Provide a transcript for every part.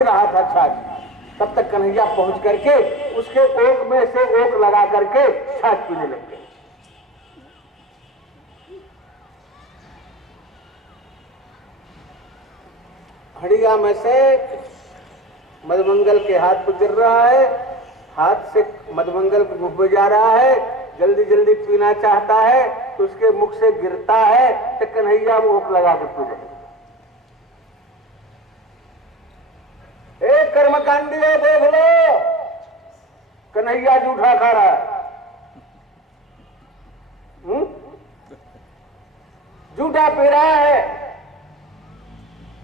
रहा था छाछ। तब तक कन्हैया पहुंच करके उसके ओक में से ओक लगा करके छाछ पीने लग गए। हड़िया में से मधुमंगल के हाथ पर गिर रहा है, हाथ से मधुमंगल के मुंह में जा रहा है, जल्दी जल्दी पीना चाहता है तो उसके मुख से गिरता है तो कन्हैया वो ओक लगा कर पी जाए। एक कर्मकांडी है, देख लो, कन्हैया जूठा खा रहा है। जूठा पी रहा है।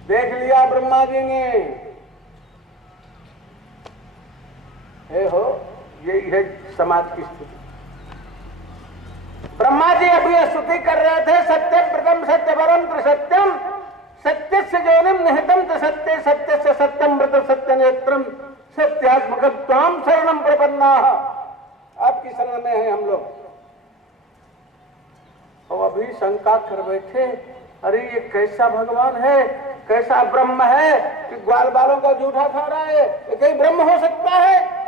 देख लिया ब्रह्मा जी ने। हे हो, यही है समाज की स्थिति। ब्रह्मा जी अभी स्तुति कर रहे थे, सत्य प्रथम सत्य परम त्रिसत्यम, सत्य से जोनिम निहितम च सत्य, सत्य से सत्यम व्रत सत्य नेत्रम, सत्यात्मक त्वाम शरणम प्रपन्ना। आपकी शरण में है हम लोग। और अभी शंका कर बैठे, अरे ये कैसा भगवान है, कैसा ब्रह्म है कि ग्वाल बालों का जूठा खा रहा है, ये कहीं ब्रह्म हो सकता है?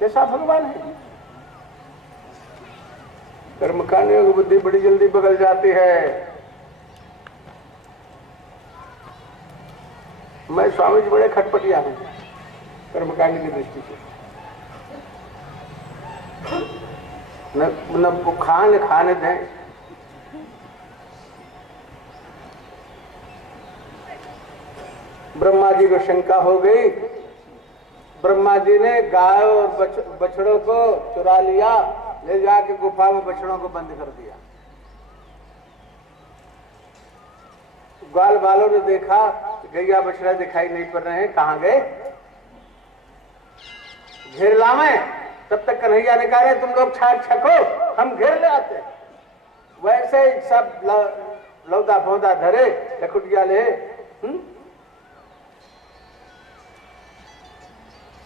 कैसा भगवान है? कर्मकांडियों की बुद्धि बड़ी जल्दी बदल जाती है। मैं स्वामी जी बड़े खटपटिया हूं कर्मकांड की दृष्टि से। न खाने दें। ब्रह्मा जी को शंका हो गई। ब्रह्मा जी ने गाय और बछड़ों को चुरा लिया, ले जाके गुफा में बछड़ों को बंद कर दिया। ग्वाल बालों ने देखा गैया बछड़ा दिखाई नहीं पड़ रहे हैं, कहां गए? घेर लावे। तब तक कन्हैया ने कहा, तुम लोग छाछ छको, हम घेर ले आते। वैसे ही सब लौदा फौदा धरे, लखुटिया ले।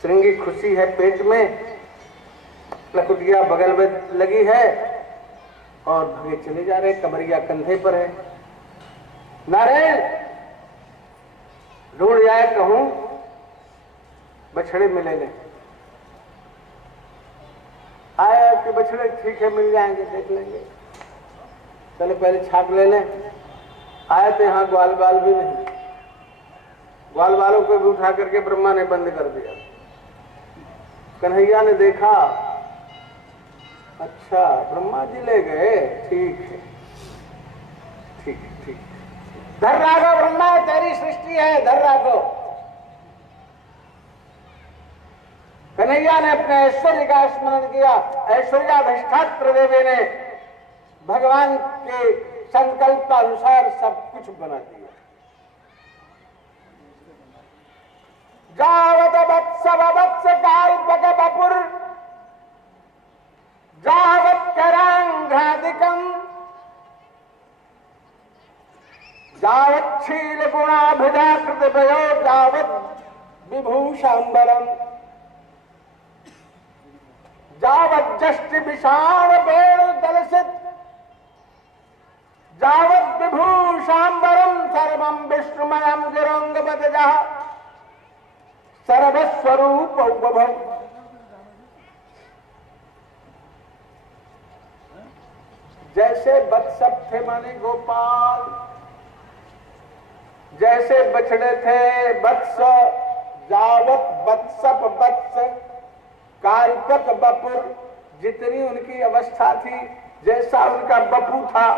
श्रृंगी खुशी है पेट में, लखुटिया बगल में लगी है और भगे चले जा रहे। कमरिया कंधे पर है। नारायण ढूंढ जाए कहूं, बछड़े मिले नहीं। आया कि बछड़े ठीक है मिल जाएंगे, देख लेंगे, चलो पहले छाप ले लें। आए तो यहाँ ग्वाल बाल भी नहीं। ग्वाल बालों को भी उठा करके ब्रह्मा ने बंद कर दिया। कन्हैया ने देखा, अच्छा ब्रह्मा जी ले गए, ठीक है ठीक है ठीक है। धर राघव ब्रह्मा, तेरी सृष्टि है, धर राघव। कन्हैया ने अपने ऐश्वर्य का स्मरण किया। ऐश्वर्याधिष्ठात्र देवी ने भगवान के संकल्प अनुसार सब कुछ बना दिया। जावत वत्स वत्स काल्पक बपुर, जावत करांघ्रादिकम, जावत शील गुणाभिधाकृत भयो, जावत विभूषांबरम, जावत जष्टि विषाण वेणु दलसित, जावत विभूषांबरम सर्वम विष्णुमयम गिरोंगपतजः सर्वस्वरूप उपभव। जैसे वत्सप थे माने गोपाल, जैसे बछड़े थे वत्स, जावत वत्सप वत्स काल्पक बपुर, जितनी उनकी अवस्था थी, जैसा उनका बपू था।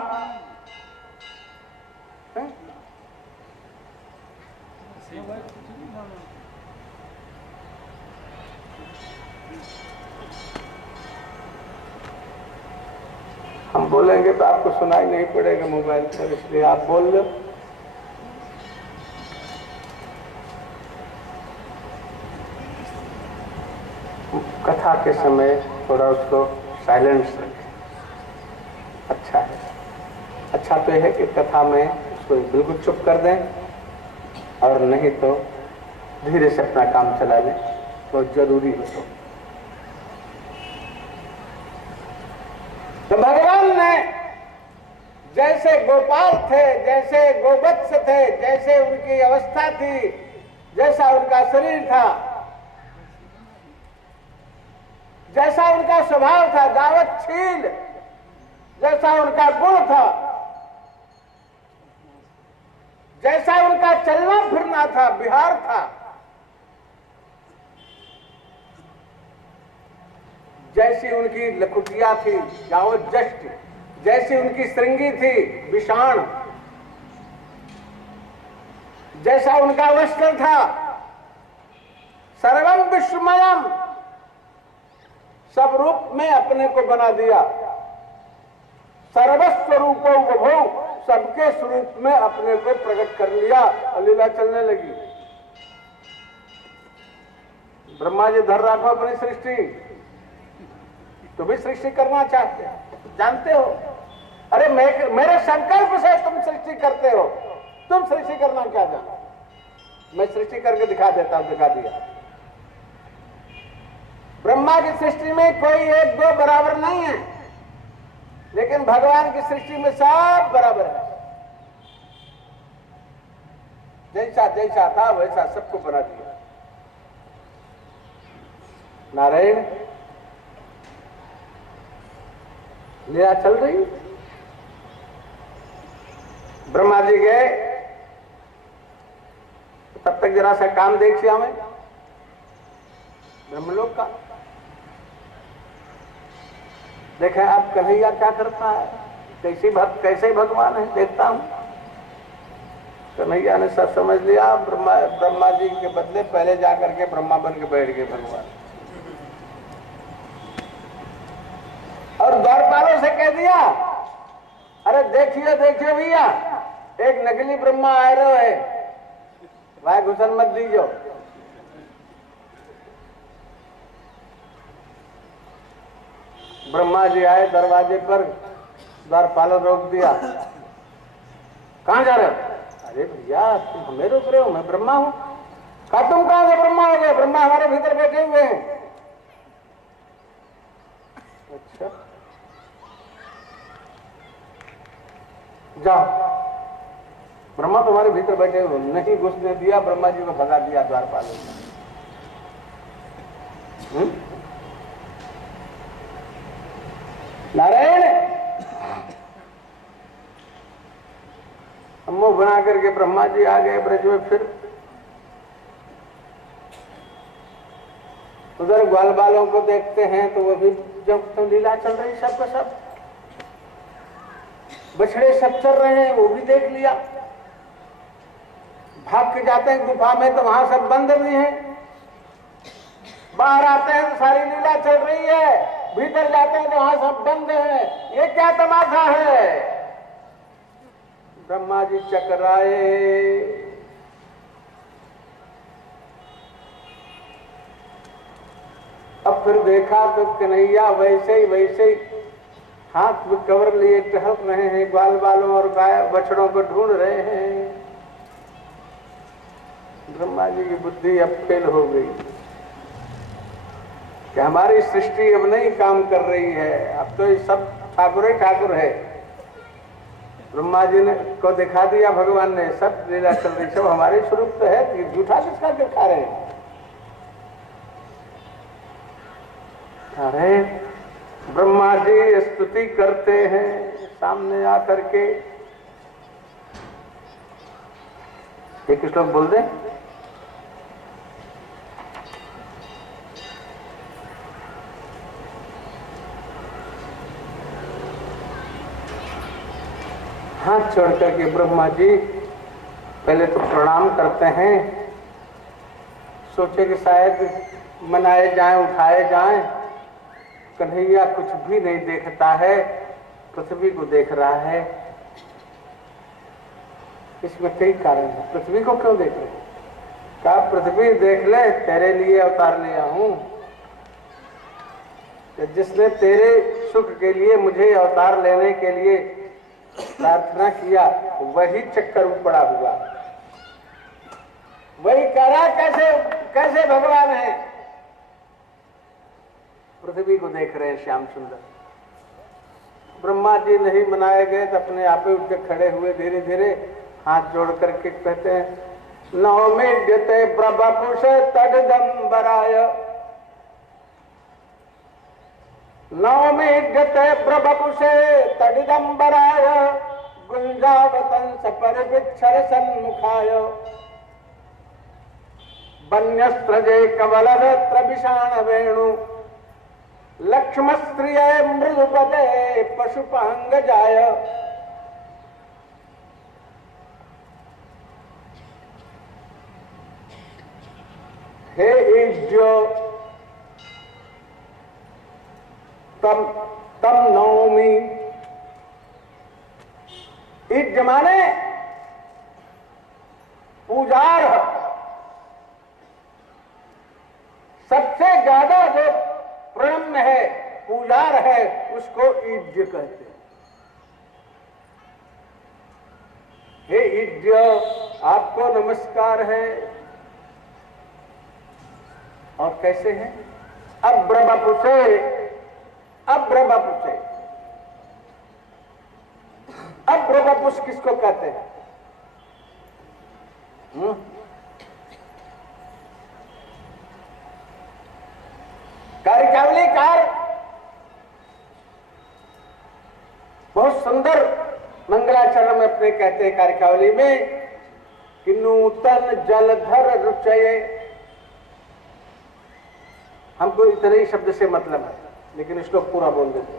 हम बोलेंगे तो आपको सुनाई नहीं पड़ेगा मोबाइल पर, इसलिए आप बोल लो। कथा के समय थोड़ा उसको साइलेंस रखें, अच्छा है। अच्छा तो यह है कि कथा में उसको बिल्कुल चुप कर दें, और नहीं तो धीरे से अपना काम चला लें, तो जरूरी हो। तो भगवान ने जैसे गोपाल थे, जैसे गोवत्स थे, जैसे उनकी अवस्था थी, जैसा उनका शरीर था, जैसा उनका स्वभाव था गावच्छील, जैसा उनका गुण था, जैसा उनका चलना फिरना था, विहार था, जैसी उनकी लकुटिया थी गावज्जष्ट, जैसी उनकी श्रृंगी थी विषाण, जैसा उनका वस्त्र था सर्वम विश्वमयम, सब रूप में अपने को बना दिया, सर्वस्वरूपो विभो, सबके स्वरूप में अपने को प्रकट कर लिया और लीला चलने लगी। ब्रह्मा जी धर रखो अपनी सृष्टि, तो भी सृष्टि करना चाहते हो, जानते हो, अरे मेरे संकल्प से तुम सृष्टि करते हो, तुम सृष्टि करना क्या जानो, मैं सृष्टि करके दिखा देता हूं, दिखा दिया। ब्रह्मा की सृष्टि में कोई एक दो बराबर नहीं है, लेकिन भगवान की सृष्टि में सब बराबर है, जैसा जैसा था वैसा सबको बना दिया। नारायण लीला चल रही। ब्रह्मा जी गए, तब तक जरा सा काम देखिए हमें ब्रह्मलोक का। देखें आप कन्हैया क्या करता है, कैसे भगवान है, देखता हूं। कन्हैया ने सब समझ लिया, ब्रह्मा जी के बदले पहले जाकर के ब्रह्मा बन के बैठ गए भगवान, और द्वारपालों से कह दिया, अरे देखिए देखिए भैया, एक नकली ब्रह्मा आ रहा है, वहां घुसन मत दीजो। ब्रह्मा जी आए दरवाजे पर, द्वारपालों रोक दिया, कहां जा रहे हो? अरे भैया तुम हमें रोक रहे हो, मैं ब्रह्मा हूं। कहा तुम कहां से ब्रह्मा हो गए? ब्रह्मा हमारे भीतर बैठे हुए हैं। अच्छा जाओ, ब्रह्मा तुम्हारे भीतर बैठे हुए, नहीं घुसने दिया, ब्रह्मा जी को भगा दिया द्वारपालों ने। नारायण मुंह बना करके ब्रह्मा जी आ गए ब्रज में। फिर उधर ग्वाल बालों को देखते हैं तो वो भी जब तो लीला चल रही, सबका सब बछड़े सब चल रहे हैं, वो भी देख लिया। भाग के जाते हैं गुफा में तो वहां सब बंद भी हैं, बाहर आते हैं तो सारी लीला चल रही है, भीतर जाते हैं तो वहां सब बंद है। ये क्या तमाशा है? ब्रह्मा जी चकराए, अब फिर देखा तो कन्हैया वैसे ही हाथ में कवर लिए टहल रहे हैं, ग्वाल बालों और गाय बछड़ों को ढूंढ रहे हैं। ब्रह्मा जी की बुद्धि अब फेल हो गई कि हमारी सृष्टि अब नहीं काम कर रही है, अब तो ये सब ठाकुर ही ठाकुर है। ब्रह्मा जी ने को दिखा दिया भगवान ने, सब लीला चल रही, सब हमारे स्वरूप तो है, झूठा किसका दिखा रहे हैं? अरे ब्रह्मा जी स्तुति करते हैं सामने आकर के, एक श्लोक बोल दे। हाथ छोड़ करके ब्रह्मा जी पहले तो प्रणाम करते हैं, सोचे कि शायद मनाए जाएं, उठाए जाएं। कन्हैया कुछ भी नहीं देखता है, पृथ्वी को देख रहा है। इसमें कई कारण है, पृथ्वी को क्यों देख रहे? कहा पृथ्वी देख ले, तेरे लिए अवतार लिया हूं, जिसने तेरे सुख के लिए मुझे अवतार लेने के लिए प्रार्थना किया, वही चक्कर में पड़ा हुआ, वही करा। कैसे भगवान है? पृथ्वी को देख रहे हैं श्याम सुंदर, ब्रह्मा जी नहीं मनाए गए तो अपने आप ही उठ के खड़े हुए, धीरे धीरे हाथ जोड़ करके कहते हैं नवमीड्यते प्रभपुषे तडिदंबराय, नवमीड्यते प्रभपुषे तडिदंबराय, गुंजावतंस परिविच्छर सन्मुखाय, वन्यस्त्रजे कवलरत्र विषाण वेणु, लक्ष्मस्त्रिय मृदुपदे पशुपांगजाय। हे ईज्यो तम तम नौमी, ईज माने पूजार, सबसे ज्यादा जो प्रणम्य है, पूजार है, उसको ईज्य कहते हैं। हे ईज्य, आपको नमस्कार है। और कैसे है? अब्रवपुषे, अब्रवपुषे, अब्रवपुष किसको कहते हैं? कारिकावलीकार बहुत सुंदर मंगलाचरण में अपने कहते हैं कारिकावली में कि नूतन जलधर रुचये। हमको इतने ही शब्द से मतलब है, लेकिन श्लोक पूरा बोल देते।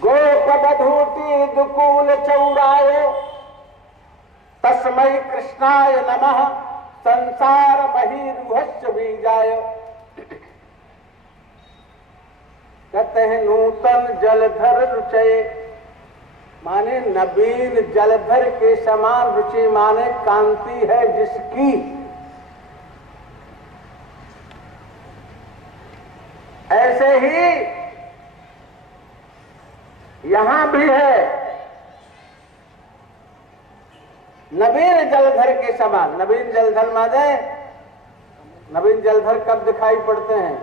गोपबधूति दुकूल चौराय, तस्मै कृष्णाय नमः, संसार महीरुहस्य बीजाय। कहते हैं नूतन जलधर रुचये, माने नवीन जलधर के समान, रुचि माने कांति है जिसकी। ऐसे ही यहां भी है, नवीन जलधर के समान। नवीन जलधर माने, नवीन जलधर कब दिखाई पड़ते हैं?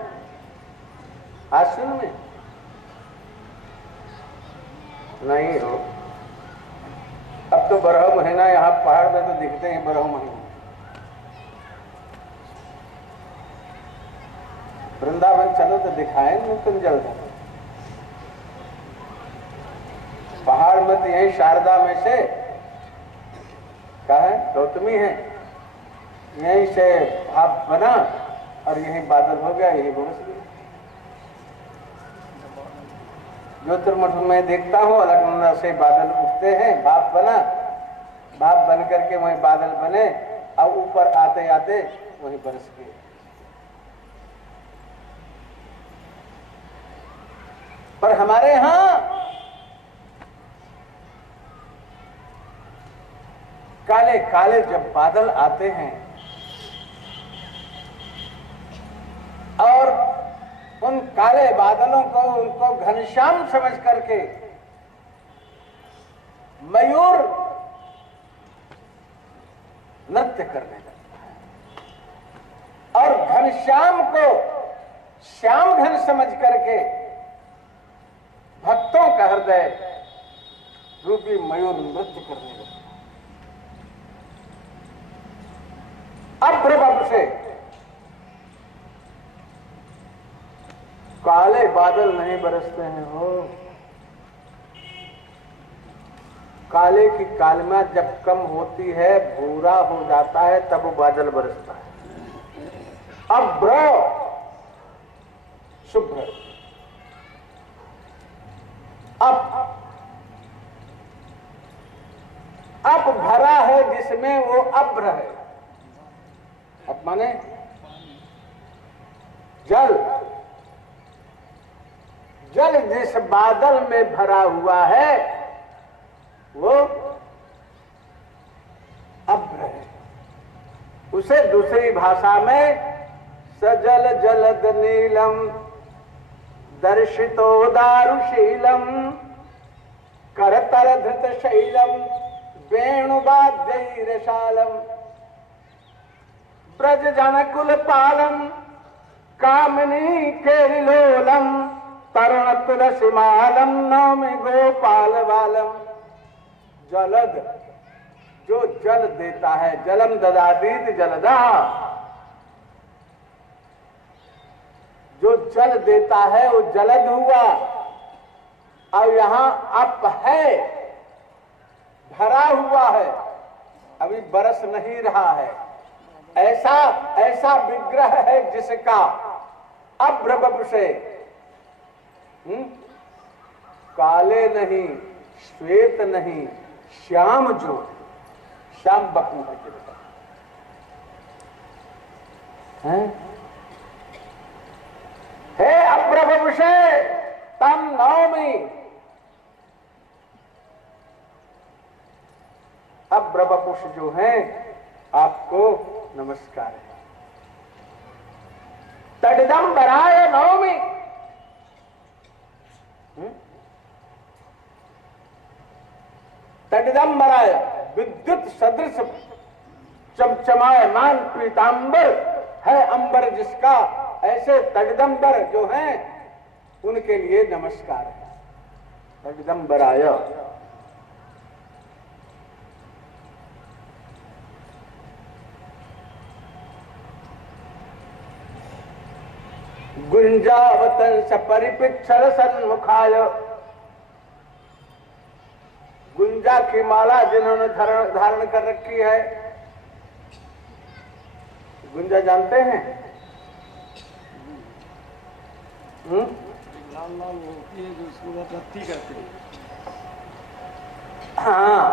आश्विन में नहीं हो। अब तो बरह महीना यहाँ पहाड़ में तो दिखते हैं बरह महीना। वृंदावन चलो तो दिखाए नूतन जलधर। पहाड़ में तो यही शारदा में से क्या है, गौतमी है, यहीं से भाप बना और यही बादल हो गया, यही बरस गया। ज्योतिर्मठ में देखता हूँ अलकनंदा से बादल उठते हैं, भाप बना, भाप बन करके वही बादल बने और ऊपर आते आते वही बरस गए। पर हमारे यहां काले काले जब बादल आते हैं और उन काले बादलों को, उनको घनश्याम समझ करके मयूर नृत्य करने लगता है और घनश्याम को श्याम घन समझ करके भक्तों का हृदय रूपी मयूर नृत्य करने लगता है। अब प्रभु से काले बादल नहीं बरसते हैं हो। काले की कालिमा जब कम होती है, भूरा हो जाता है, तब वो बादल बरसता है। अभ्र शुभ्र, अब भरा है जिसमें वो अभ्र है। अब माने जल, जल जिस बादल में भरा हुआ है वो अभ्र है। उसे दूसरी भाषा में सजल जलद नीलम दर्शितो दारुशीलम करतर धृत शैलम वेणुवाद्यैरशालम ब्रज जनकुल पालम कामिनी केरिलोलम तरुण तुलसी मालम नौमि गोपाल बालम। जलद, जो जल देता है, जलम ददातीत जलदा, जो जल देता है वो जलद हुआ। और यहां अप है, भरा हुआ है, अभी बरस नहीं रहा है। ऐसा ऐसा विग्रह है जिसका अभ्र से काले नहीं, श्वेत नहीं, श्याम, जो श्याम बपू है। हे अभ्र से तम नौमी, अभ्रवपुष जो है आपको नमस्कार है। तडिदंबराय नौमी, तडिदंबराय विद्युत सदृश चमचमायमान पीतांबर है अंबर जिसका, ऐसे तडिदंबर जो हैं उनके लिए नमस्कार है। तडिदंबराय गुंजावतंस परिपिक्षण सन्मुखाय, गुंजा की माला जिन्होंने धारण कर रखी है। गुंजा जानते हैं? लाल लाल होती है जो उसको रत्ती कहते हैं। हाँ,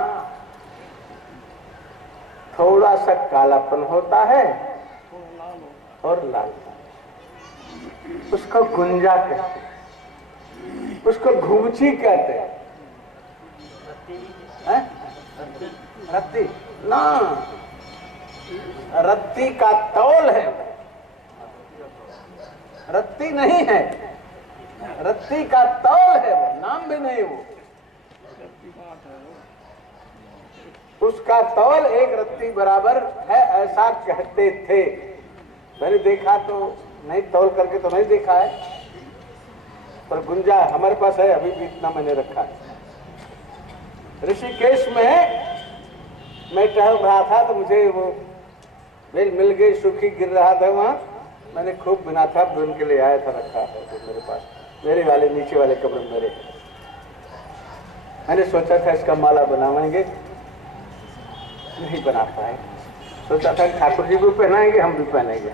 थोड़ा सा कालापन होता है और लाल, उसको गुंजा कहते हैं, उसको घुमची कहते हैं। रत्ती ना, रत्ती का तौल है, रत्ती नहीं है, रत्ती का तौल है, वो नाम भी नहीं। वो उसका तौल एक रत्ती बराबर है, ऐसा कहते थे। मैंने देखा तो नहीं, तौल करके तो नहीं देखा है, पर गुंजा हमारे पास है, अभी भी इतना मैंने रखा है। ऋषिकेश में मैं टहल रहा था तो मुझे वो बेल मिल गई, सूखी गिर रहा था वहां, मैंने खूब बिना था, बुन के लिए आया था, रखा है तो मेरे पास, मेरे वाले नीचे वाले कब्र मेरे। मैंने सोचा था इसका माला बनाएंगे, नहीं बना पाए। सोचा था ठाकुर जी भी पहनाएंगे, हम भी पहनेंगे,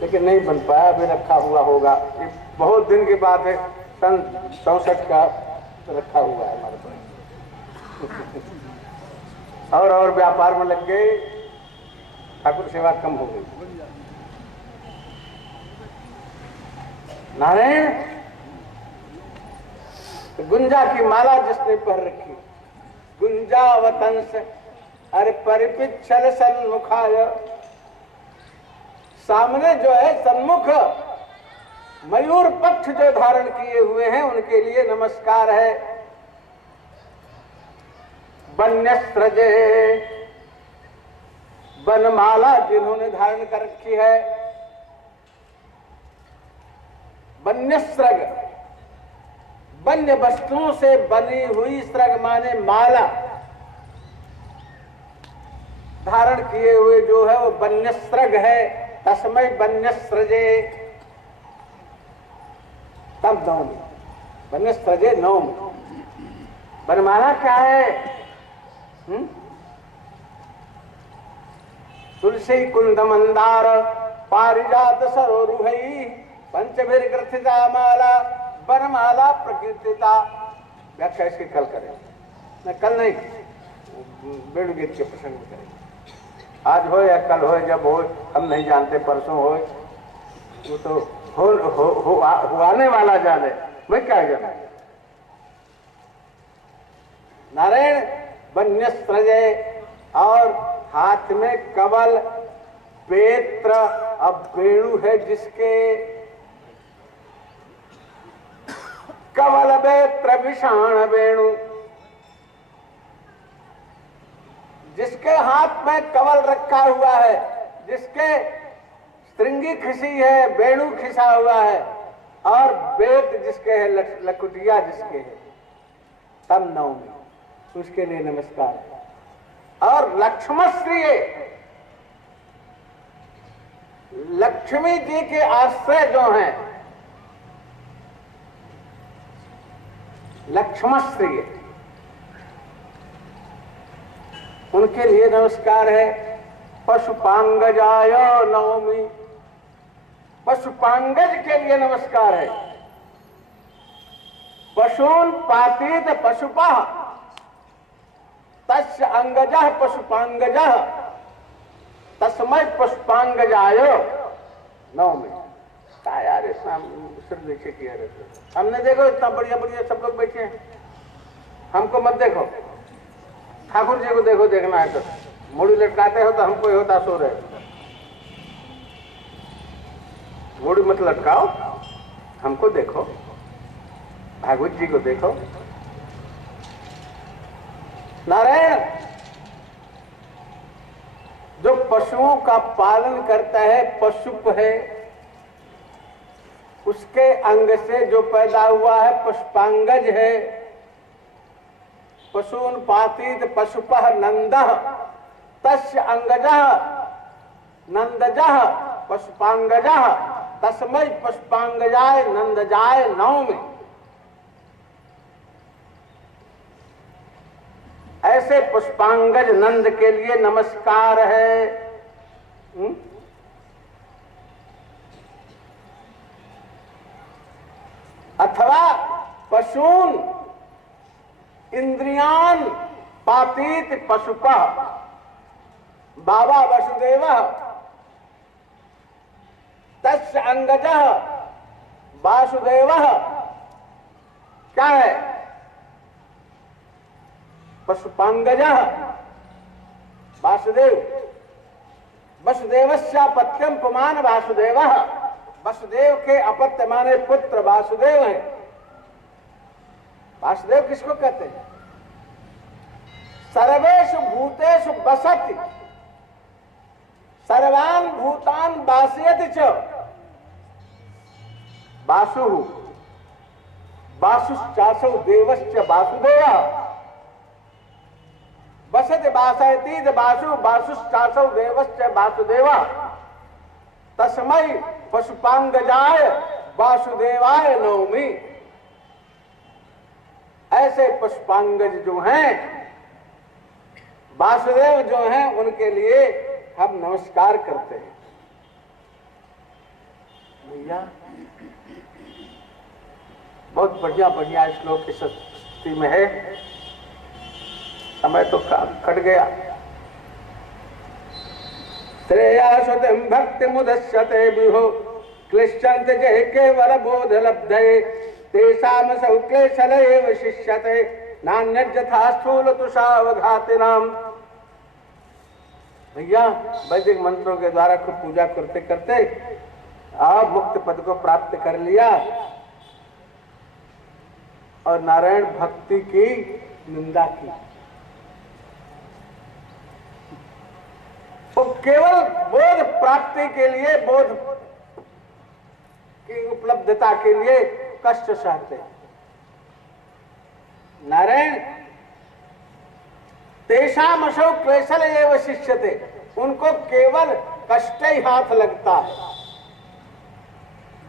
लेकिन नहीं बन पाया। अभी रखा हुआ होगा, ये बहुत दिन की बात है, सन 64 का रखा हुआ है हमारे पास। और व्यापार में लग गए, ठाकुर सेवा कम हो गई। नारायण, तो गुंजा की माला जिसने पहन रखी, गुंजावतंस अरे परिपिच्छल सन्मुखाय, सामने जो है सन्मुख मयूर पक्ष जो धारण किए हुए हैं उनके लिए नमस्कार है। वन्यस्त्रजे, वनमाला जिन्होंने धारण कर रखी है। वन्यस्त्रग, वन्य वस्तुओं से बनी हुई, स्त्रग माने माला, धारण किए हुए जो है वो वन्यस्त्रग है। तस्मै वन्यस्त्रजे तब नौम, वन्यस्त्रजे नौम। वनमाला क्या है? तुलसी कुंद मंदार पारिजात सरोरुहई पंचभीर ग्रथिता माला वनमाला प्रकीर्तिता। व्याख्या इसकी कल करें, मैं कल नहीं, वेणु गीत के प्रसंग में करेंगे। आज हो या कल हो, जब हो हम नहीं जानते, परसों हो, वो तो आने वाला जाने, मैं क्या जाना। नारायण वन्यस्त्रजे, और हाथ में कवल पेत्र, अब वेणु है जिसके, कवल बेत्र विषाण वेणु, जिसके हाथ में कवल रखा हुआ है, जिसके श्रृंगी खिसी है, वेणु खिसा हुआ है, और वेद जिसके है, लकुटिया जिसके है, तब नवमी, उसके लिए नमस्कार है। और लक्ष्मश्री, लक्ष्मी जी के आश्रय जो हैं, लक्ष्मश्री, उनके लिए नमस्कार है। पशुपांगजाय नवमी, पशुपांगज के लिए नमस्कार है। पशून पातीत पशुपः तस्य अंगजः पशुपांगजः तस्मै पुष्पांगजाय नवमी। क्या यार इतना सिर देखे किया रहते, हमने देखो इतना बढ़िया बढ़िया सब लोग बैठे हैं, हमको मत देखो, ठाकुर जी को देखो, देखना है तो मुड़ी लटकाते हो तो हमको ही होता सो रहे, मुड़ी मत लटकाओ, हमको देखो, भागवत जी को देखो। नारायण जो पशुओं का पालन करता है, पशुप है, उसके अंग से जो पैदा हुआ है पुष्पांगज है। पशून पातीत पशुपः नंदः तस्य अंगजः नंदजः पुष्पांगजः तस्मै पुष्पांगजाय नंदजाय नवमी। ऐसे पुष्पांगज नंद के लिए नमस्कार है। अथवा पशून इंद्रियान पातीत पशुपः बाबा वसुदेवः तस्य अंगजः वासुदेवः। क्या है? पशुपांगजः वासुदेव, वसुदेवस्यापत्यम पुमान वासुदेवः। वसुदेव के अपत्य माने पुत्र वासुदेव हैं। वासुदेव किसको कहते हैं? सर्वेषु भूतेषु बसति सर्वान् भूतान् वासयति च वासुः वासुश्चासौ देवश्च वासुदेवः। वसति वासयति वासु वासुश्चासौ देवश्च वासुदेवः। तस्मै पशुपांगजाय वासुदेवाय नवमी। ऐसे पुष्पांगज जो हैं, वासुदेव जो हैं, उनके लिए हम नमस्कार करते हैं। भैया बहुत बढ़िया बढ़िया श्लोक इस स्तुति में है, समय तो कट गया। श्रेयासुतिं भक्ति मुदस्यते विभो क्लिश्चन्ते जय केवल बोध लब्धये तेषामसौ क्लेशल एव शिष्यते नान्यथा स्थूल तुषावघातिनाम। भैया वैदिक मंत्रों के द्वारा खुद पूजा करते करते आप मुक्त पद को प्राप्त कर लिया और नारायण भक्ति की निंदा की। वो केवल बोध प्राप्ति के लिए, बोध की उपलब्धता के लिए कष्ट सहते हैं। नारायण तेषामसौ क्लेशल एव शिष्यते, उनको केवल कष्ट ही हाथ लगता है।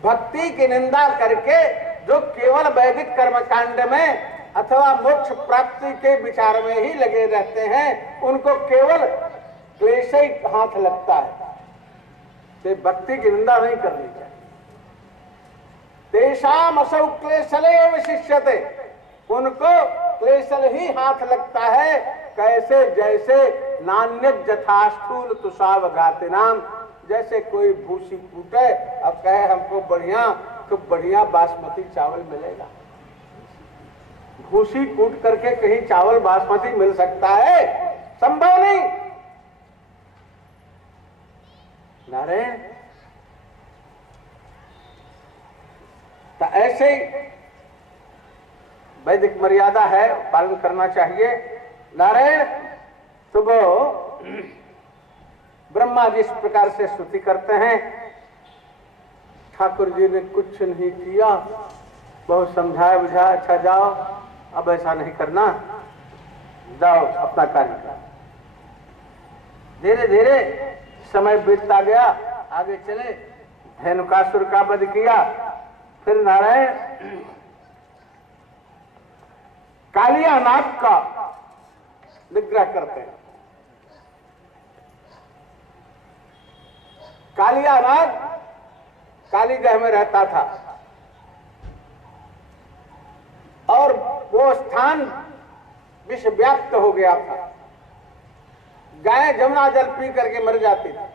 भक्ति की निंदा करके जो केवल वैदिक कर्मकांड में अथवा मोक्ष प्राप्ति के विचार में ही लगे रहते हैं, उनको केवल क्लेश ही हाथ लगता है। तो भक्ति की निंदा नहीं करनी चाहिए। तेषामसौ क्लेशल एव शिष्यते, उनको क्लेशल ही हाथ लगता है। कैसे? जैसे नान्य जथास्थूल तुषावघातिनाम, जैसे कोई भूसी कूटे अब कहे हमको बढ़िया खूब बढ़िया बासमती चावल मिलेगा। भूसी कूट करके कहीं चावल बासमती मिल सकता है? संभव नहीं। नारायण तो ऐसे वैदिक मर्यादा है, पालन करना चाहिए। नारायण सुबह ब्रह्मा जी इस प्रकार से स्तुति करते हैं, ठाकुर जी ने कुछ नहीं किया, बहुत समझाया बुझाया, अच्छा जाओ अब ऐसा नहीं करना, जाओ अपना कार्य करो। धीरे धीरे समय बीतता गया, आगे चले, धेनुकासुर का वध किया। फिर नारायण कालिया नाग का निग्रह करते हैं। कालिया नाग कालीगह में रहता था और वो स्थान विषव्याप्त हो गया था। गायें जमुना जल पी करके मर जाती थी,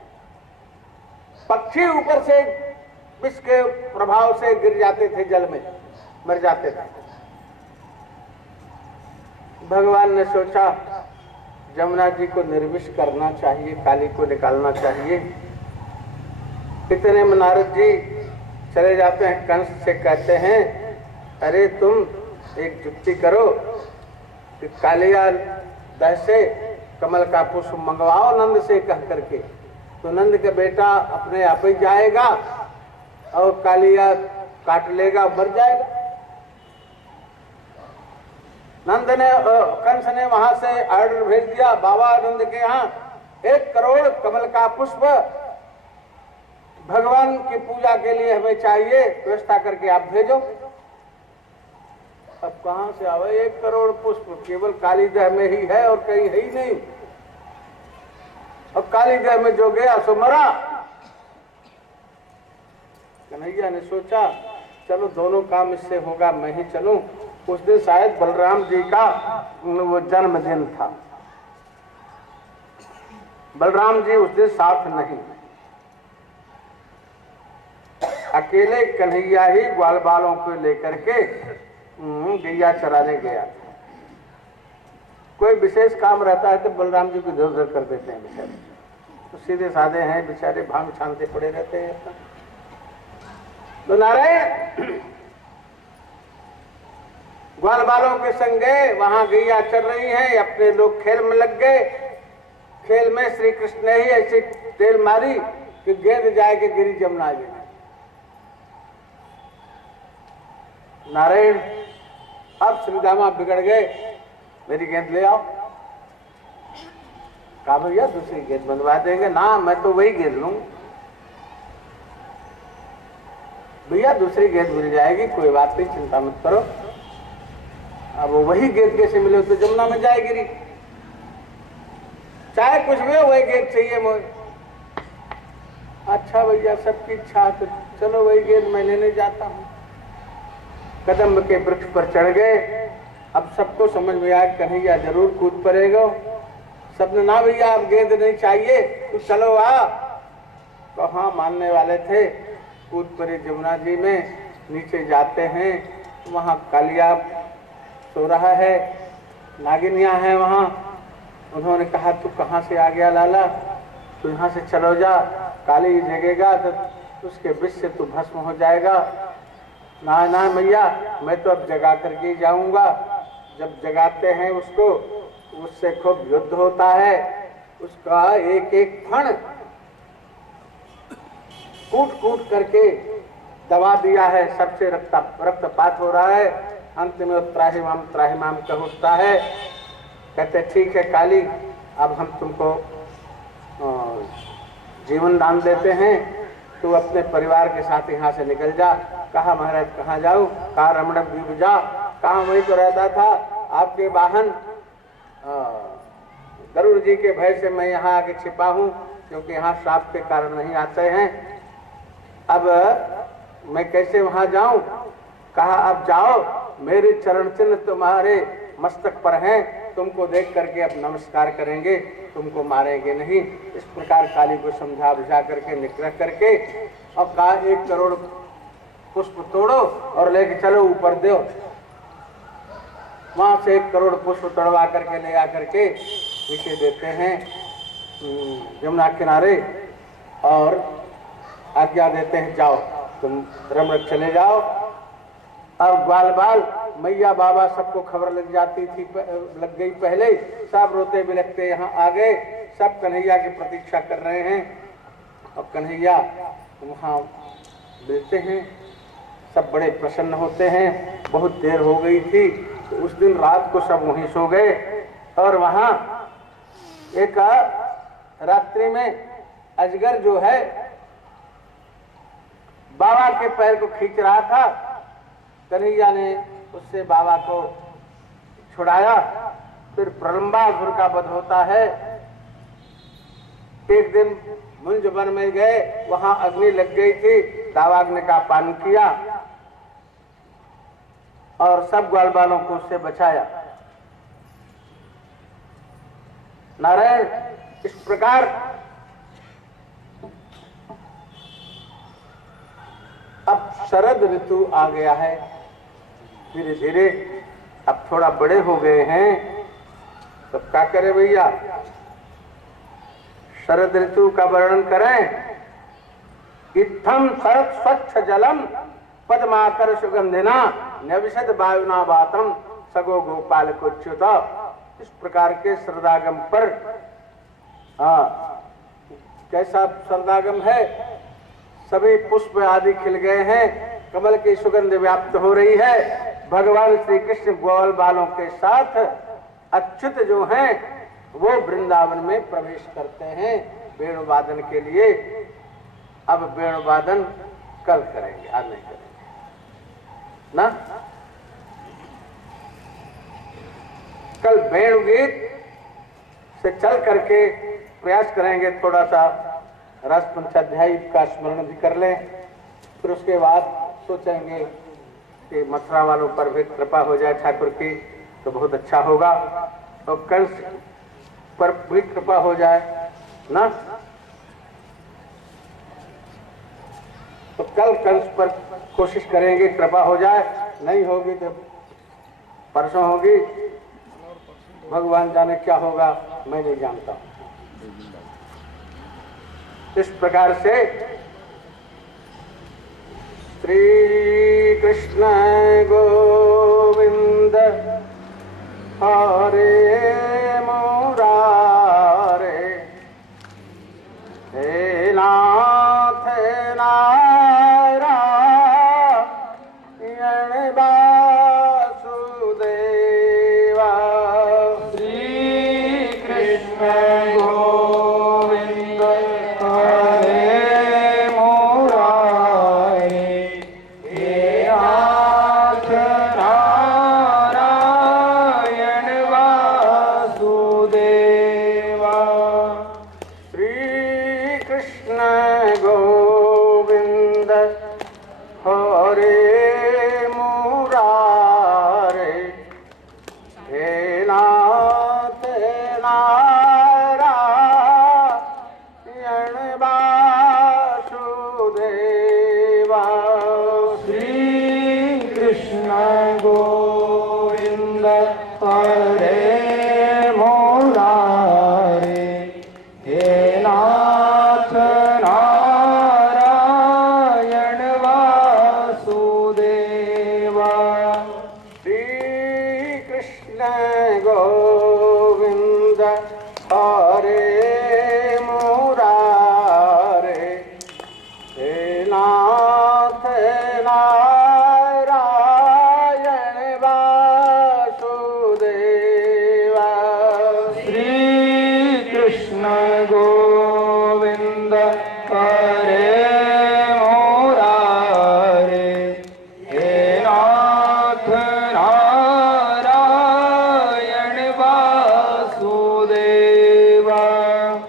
पक्षी ऊपर से विष के प्रभाव से गिर जाते थे, जल में मर जाते थे। भगवान ने सोचा जमुना जी को निर्विष करना चाहिए, काली को निकालना चाहिए। इतने में नारद जी चले जाते हैं, कंस से कहते हैं अरे तुम एक युक्ति करो कि कालिया दह से कमल का पुष्प मंगवाओ नंद से कह करके, तो नंद का बेटा अपने आप ही जाएगा और कालिया काट लेगा, मर जाएगा। नंद ने कंस ने वहां से ऑर्डर भेज दिया बाबा नंद के यहाँ 1 करोड़ कमल का पुष्प भगवान की पूजा के लिए हमें चाहिए, व्यवस्था करके आप भेजो। अब कहां से आवे 1 करोड़ पुष्प, केवल कालीगह में ही है और कहीं है ही नहीं। अब कालीगह में जो गया सो मरा। कन्हैया ने सोचा चलो दोनों काम इससे होगा, मैं ही चलूं। उस दिन शायद बलराम जी का वो जन्मदिन था। बलराम जी उस दिन साथ नहीं, अकेले कन्हैया ही ग्वाल बालों को लेकर के गैया चराने गया था। कोई विशेष काम रहता है तो बलराम जी को इधर उधर कर देते हैं बेचारे, तो सीधे साधे हैं बेचारे, भांग छानते पड़े रहते हैं। तो नारायण ग्वाल बालों के संग गए, वहां गैया चल रही हैं, अपने लोग खेल में लग गए। खेल में श्री कृष्ण ने ही ऐसी तेल मारी कि गेंद जाए के गिरी जमुना जी में। नारायण अब श्रीदामा बिगड़ गए, मेरी गेंद ले आओ। कहा भैया दूसरी गेंद बनवा देंगे। ना मैं तो वही गेंद लूं। भैया दूसरी गेंद मिल जाएगी, कोई बात नहीं, चिंता मत करो। अब वो वही गेंद कैसे मिले तो जमुना में जाए गिरी, चाहे कुछ भी हो वही गेंद चाहिए मुझे। अच्छा भैया सबकी इच्छा तो चलो वही गेंद मैं लेने जाता हूँ। कदम के वृक्ष पर चढ़ गए। अब सबको समझ में आया कन्हैया जरूर कूद पड़ेगा। सबने ना भैया अब गेंद नहीं चाहिए, तू चलो आ। तो हाँ मानने वाले थे, कूद पड़े जमुना जी में। नीचे जाते हैं, वहाँ कालिया सो रहा है, नागिनियाँ हैं वहाँ। उन्होंने कहा तू कहाँ से आ गया लाला, तू यहाँ से चलो जा, काली जगेगा तो उसके विष से तू भस्म हो जाएगा। ना ना भैया मैं तो अब जगा करके जाऊंगा। जब जगाते हैं उसको, उससे खूब युद्ध होता है, उसका एक एक फण कूट कूट करके दबा दिया है, सबसे रक्तपात हो रहा है। अंत में त्राहिमाम कह उठता है, कहते ठीक है काली अब हम तुमको जीवन दान देते हैं, तू अपने परिवार के साथ यहाँ से निकल जा। कहा महाराज कहाँ जाऊँ? कहा रमण द्वीप जा। कहा वही तो रहता था, आपके वाहन गरुड़ जी के भय से मैं यहाँ आके छिपा हूँ, क्योंकि यहाँ श्राप के कारण नहीं आते हैं। अब मैं कैसे वहाँ जाऊँ? कहा अब जाओ, मेरे चरण चिन्ह तुम्हारे मस्तक पर हैं, तुमको देख करके अब नमस्कार करेंगे, तुमको मारेंगे नहीं। इस प्रकार काली को समझा बुझा करके निग्रह करके और कहा 1 करोड़ पुष्प तोड़ो और लेके चलो ऊपर दो। वहां से 1 करोड़ पुष्प तोड़वा करके ले आकर के नीचे देते हैं यमुना किनारे और आज्ञा देते हैं जाओ तुम रमण चले जाओ। अब बाल बाल मैया बाबा सबको खबर लग जाती थी, लग गई पहले। सब रोते बिलखते यहाँ आ गए, सब कन्हैया की प्रतीक्षा कर रहे हैं। और कन्हैया वहाँ मिलते हैं, सब बड़े प्रसन्न होते हैं। बहुत देर हो गई थी तो उस दिन रात को सब वहीं सो गए और वहां एक रात्रि में अजगर जो है बाबा के पैर को खींच रहा था। कन्हैया ने उससे बाबा को छुड़ाया। फिर प्रलंबासुर का वध होता है। एक दिन मुंज वन में गए, वहां अग्नि लग गई थी। दावाग्नि का पान किया और सब ग्वाल बालों को उससे बचाया। नारायण इस प्रकार अब शरद ऋतु आ गया है। धीरे धीरे अब थोड़ा बड़े हो गए हैं, तो क्या करें भैया, शरद ऋतु का वर्णन करें। इत्थम शरद स्वच्छ जलम पद्माकर सुगंधिना नविशद वायुना वातम सगो गोपाल को च्युत। इस प्रकार के शरदागम पर कैसा शरदागम है, सभी पुष्प आदि खिल गए हैं, कमल की सुगंध व्याप्त हो रही है। भगवान श्री कृष्ण ग्वाल बालों के साथ अच्युत जो हैं वो वृंदावन में प्रवेश करते हैं वेणुवादन के लिए। अब वेणुवादन कल करेंगे, आज नहीं करेंगे ना। कल वेणुगीत से चल करके प्रयास करेंगे, थोड़ा सा रस पंचाध्यायी का स्मरण भी कर लें। फिर उसके बाद सोचेंगे कि मथुरा वालों पर भी कृपा हो जाए ठाकुर की तो बहुत अच्छा होगा, और कंस पर भी कृपा हो जाए ना। तो कल कंस पर कोशिश करेंगे कृपा हो जाए, नहीं होगी तो परसों होगी। भगवान जाने क्या होगा, मैं नहीं जानता हूं। इस प्रकार से श्री कृष्ण गोविंद हरे मुरारे हे नाथ नारायण वासुदेवा। श्री कृष्ण गोविंद हरे मुरारे हे नाथ नारायण वासुदेवा। श्री कृष्ण गोविंद हरे मुरारे हे नाथ नारायण वासुदेवा। श्री कृष्ण गोविंद हरे मुरारे हे नाथ नारायण वासुदेवा। श्री कृष्ण गोविंद हरे मुरारे हे नाथ नारायण वासुदेवा। श्री कृष्ण गोविंद हरे मुरारे हे नाथ नारायण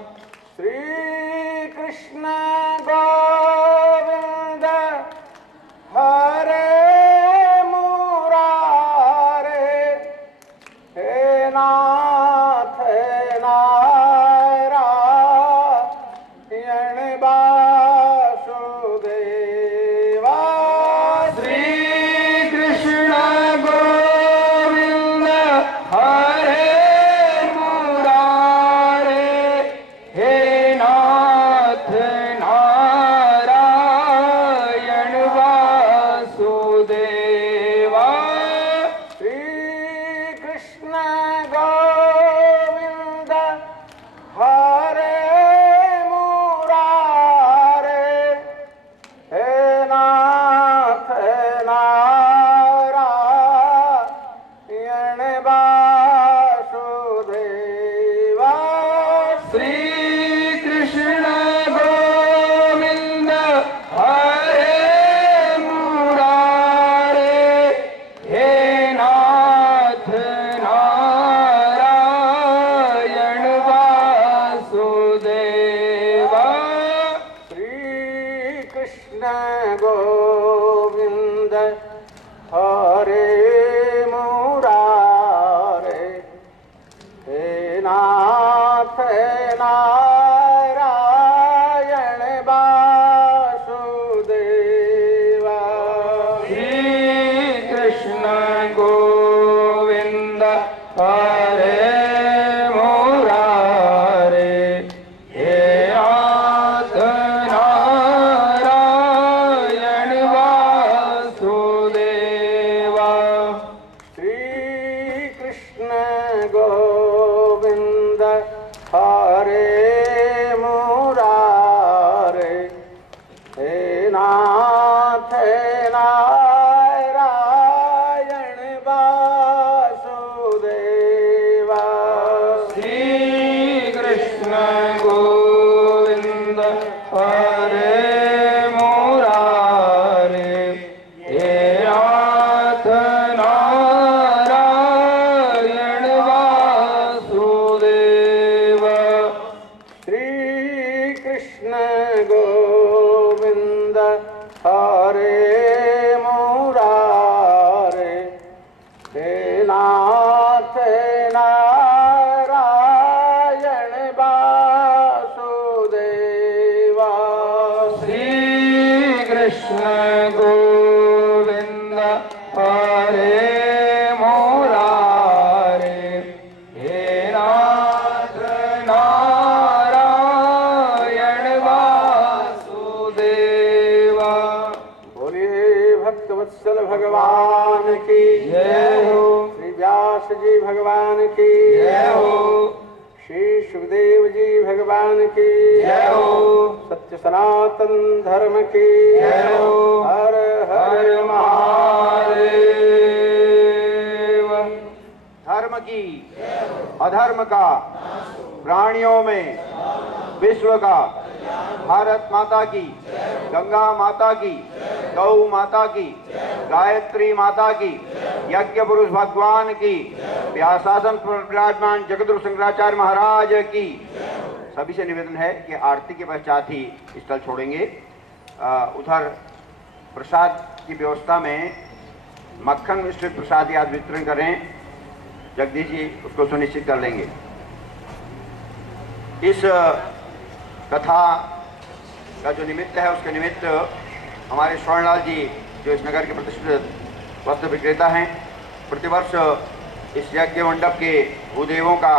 वासुदेवा। श्री कृष्ण गोविंद हरे मुरारे हे नाथ नारायण वासुदेवा। श्री कृष्ण गोविंद हरे मुरारे हे नाथ नारायण वासुदेवा। श्री कृष्ण गोविंद हरे मुरारे हे नाथ नाथ नारायण वासुदेवा। श्री कृष्ण गोविंद हरे मुरारे, हे नाथ नारायण वासुदेवा। श्री कृष्ण गोविंद हरे मुरारे, हे नाथ नारायण वासुदेवा। श्री कृष्ण गोविंद हरे मुरारे, हे नाथ नारायण वासुदेवा। श्री कृष्ण गोविंद हरे मुरारे, हे नाथ नारायण वासुदेवा। श्री कृष्ण गोविंद हरे मुरारे, हे नाथ नारायण वासुदेवा। बोलिए भक्तवत्सल भगवान की जय हो, श्री व्यास जी भगवान की जय हो, श्री सुखदेव जी भगवान की जय हो, सत्य सनातन धर्म की जय हो। हर हर महादेव। धर्म की अधर्म का, प्राणियों में विश्व का, भारत माता की, गंगा माता की, गौ माता की, गायत्री माता की, यज्ञ पुरुष भगवान की, व्यासासन पर विराजमान जगद्गुरु शंकराचार्य महाराज की। सभी से निवेदन है कि आरती के पश्चात ही स्थल छोड़ेंगे। उधर प्रसाद की व्यवस्था में मक्खन मिश्रित प्रसाद आदि वितरण करें, जगदीश जी उसको सुनिश्चित कर लेंगे। इस कथा का जो निमित्त है उसके निमित्त हमारे स्वर्णलाल जी जो इस नगर के प्रतिष्ठित वस्त्र विक्रेता हैं, प्रतिवर्ष इस यज्ञ मंडप के भूदेवों का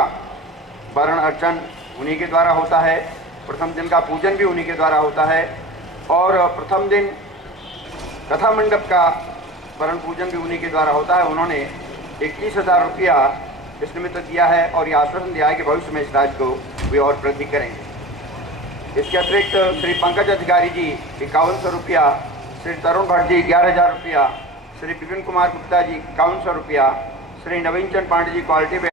वरण अर्चन उन्हीं के द्वारा होता है, प्रथम दिन का पूजन भी उन्हीं के द्वारा होता है और प्रथम दिन कथा मंडप का वरण पूजन भी उन्हीं के द्वारा होता है। उन्होंने 21,000 रुपया इस निमित्त दिया है और ये आश्वासन दिया है कि भविष्य में इस राशि को वे और वृद्धि करेंगे। इसके अतिरिक्त श्री पंकज अधिकारी जी 5100 रुपया, श्री तरुण भट्ट जी 11,000 रुपया, श्री विपिन कुमार गुप्ता जी 5100 रुपया, श्री नवीन चंद पांडे जी क्वालिटी